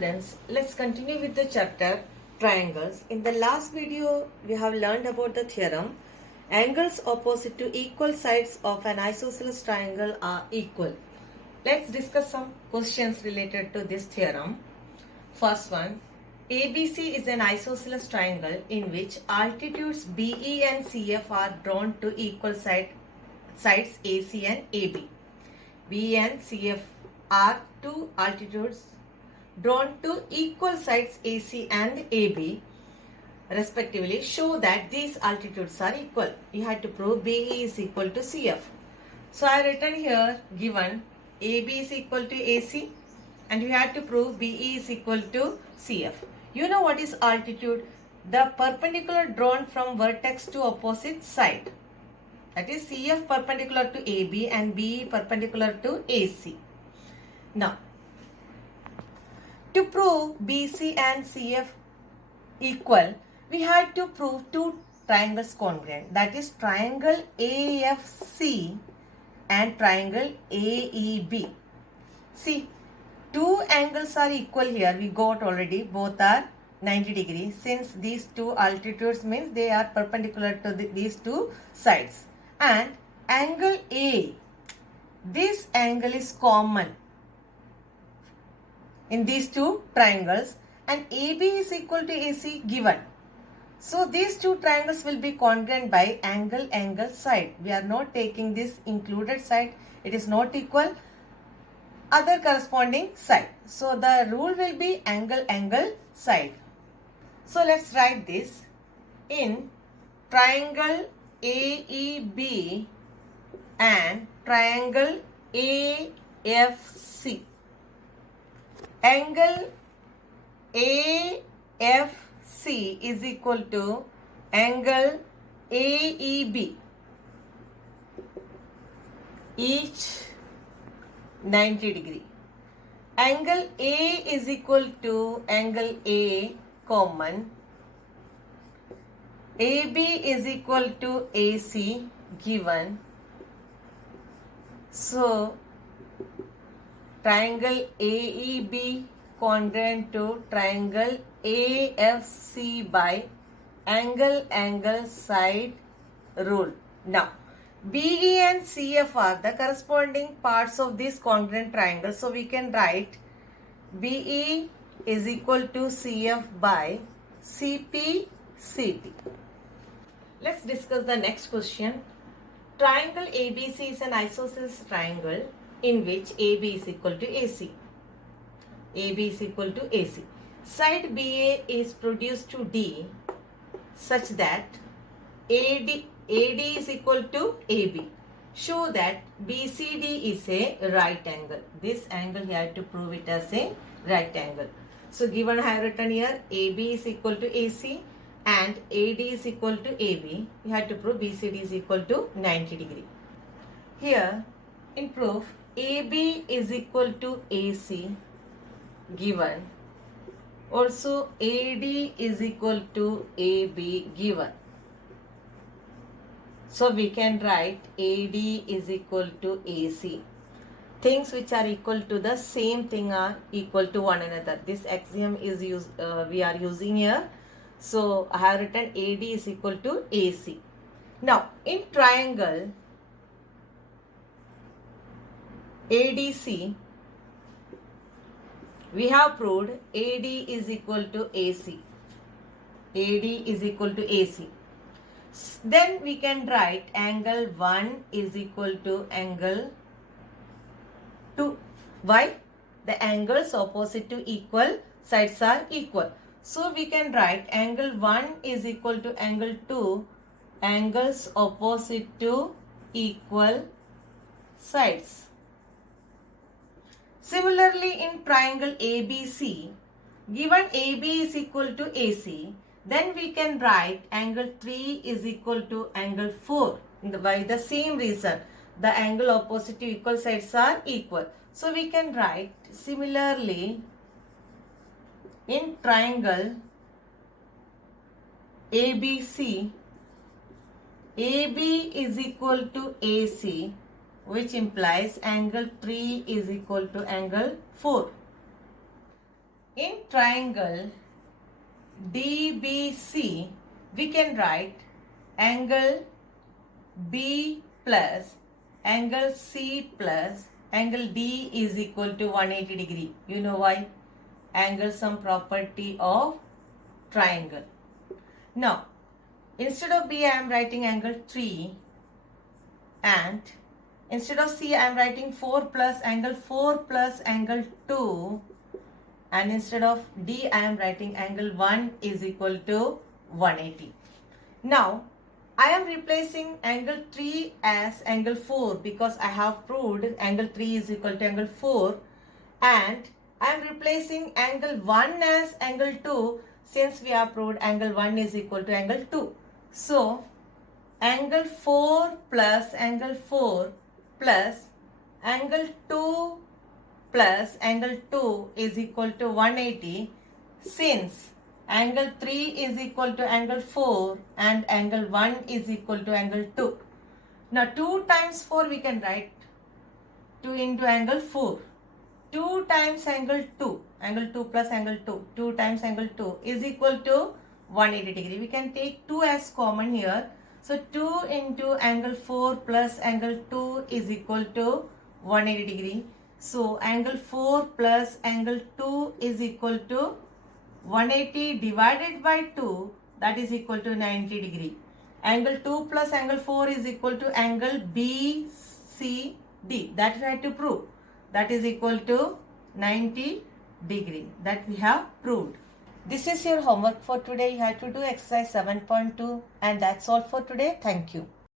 Students, let's continue with the chapter triangles. In the last video, we have learned about the theorem angles opposite to equal sides of an isosceles triangle are equal. Let's discuss some questions related to this theorem. First one, ABC is an isosceles triangle in which altitudes BE and CF are drawn to equal sides AC and AB. B and CF are two altitudes drawn to equal sides AC and AB respectively. Show that these altitudes are equal. You have to prove BE is equal to CF. So I written here given AB is equal to AC and you have to prove BE is equal to CF. You know what is altitude? The perpendicular drawn from vertex to opposite side. That is CF perpendicular to AB and BE perpendicular to AC. Now, to prove BC and CF equal, we had to prove two triangles congruent. That is triangle AFC and triangle AEB. See, two angles are equal here. We got already. Both are 90 degrees. Since these two altitudes means they are perpendicular to these two sides. And angle A, this angle is common in these two triangles and AB is equal to AC given. So these two triangles will be congruent by angle side. We are not taking this included side. It is not equal other corresponding side. So the rule will be angle side. So let's write this in triangle AEB and triangle AFC. Angle AFC is equal to angle AEB, each 90 degree. Angle A is equal to angle A common. AB is equal to AC given. So triangle AEB congruent to triangle AFC by angle side rule. Now, BE and CF are the corresponding parts of this congruent triangle. So we can write BE is equal to CF by CP CT. Let's discuss the next question. Triangle ABC is an isosceles triangle in which AB is equal to AC. AB is equal to AC. Side BA is produced to D such that AD is equal to AB. Show that BCD is a right angle. This angle you have to prove it as a right angle. So given I have written here AB is equal to AC and AD is equal to AB. You have to prove BCD is equal to 90 degree. Here in proof AB is equal to AC given. Also AD is equal to AB given. So we can write AD is equal to AC. Things which are equal to the same thing are equal to one another. This axiom is we are using here. So I have written AD is equal to AC. Now in triangle ADC, we have proved AD is equal to AC. AD is equal to AC. Then we can write angle 1 is equal to angle 2. Why? The angles opposite to equal sides are equal. So we can write angle 1 is equal to angle 2, angles opposite to equal sides. Similarly, in triangle ABC, given AB is equal to AC, then we can write angle 3 is equal to angle 4. By the same reason, the angle opposite to equal sides are equal. So we can write similarly in triangle ABC, AB is equal to AC, which implies angle 3 is equal to angle 4. In triangle DBC, we can write angle B plus angle C plus angle D is equal to 180 degree. You know why? Angle some property of triangle. Now, instead of B, I am writing angle 3, and instead of C, I am writing 4 plus angle 2, and instead of D, I am writing angle 1 is equal to 180. Now, I am replacing angle 3 as angle 4 because I have proved angle 3 is equal to angle 4, and I am replacing angle 1 as angle 2 since we have proved angle 1 is equal to angle 2. So, angle 4 plus angle 4 plus angle 2 plus angle 2 is equal to 180 since angle 3 is equal to angle 4 and angle 1 is equal to angle 2. Now 2 times 4 we can write 2 into angle 4. 2 times angle 2 plus angle 2 times angle 2 is equal to 180 degree. We can take 2 as common here. So 2 into angle 4 plus angle 2 is equal to 180 degree. So angle 4 plus angle 2 is equal to 180 divided by 2, that is equal to 90 degree. Angle 2 plus angle 4 is equal to angle BCD. That we have to prove. That is equal to 90 degree. That we have proved. This is your homework for today. You have to do exercise 7.2, and that's all for today. Thank you.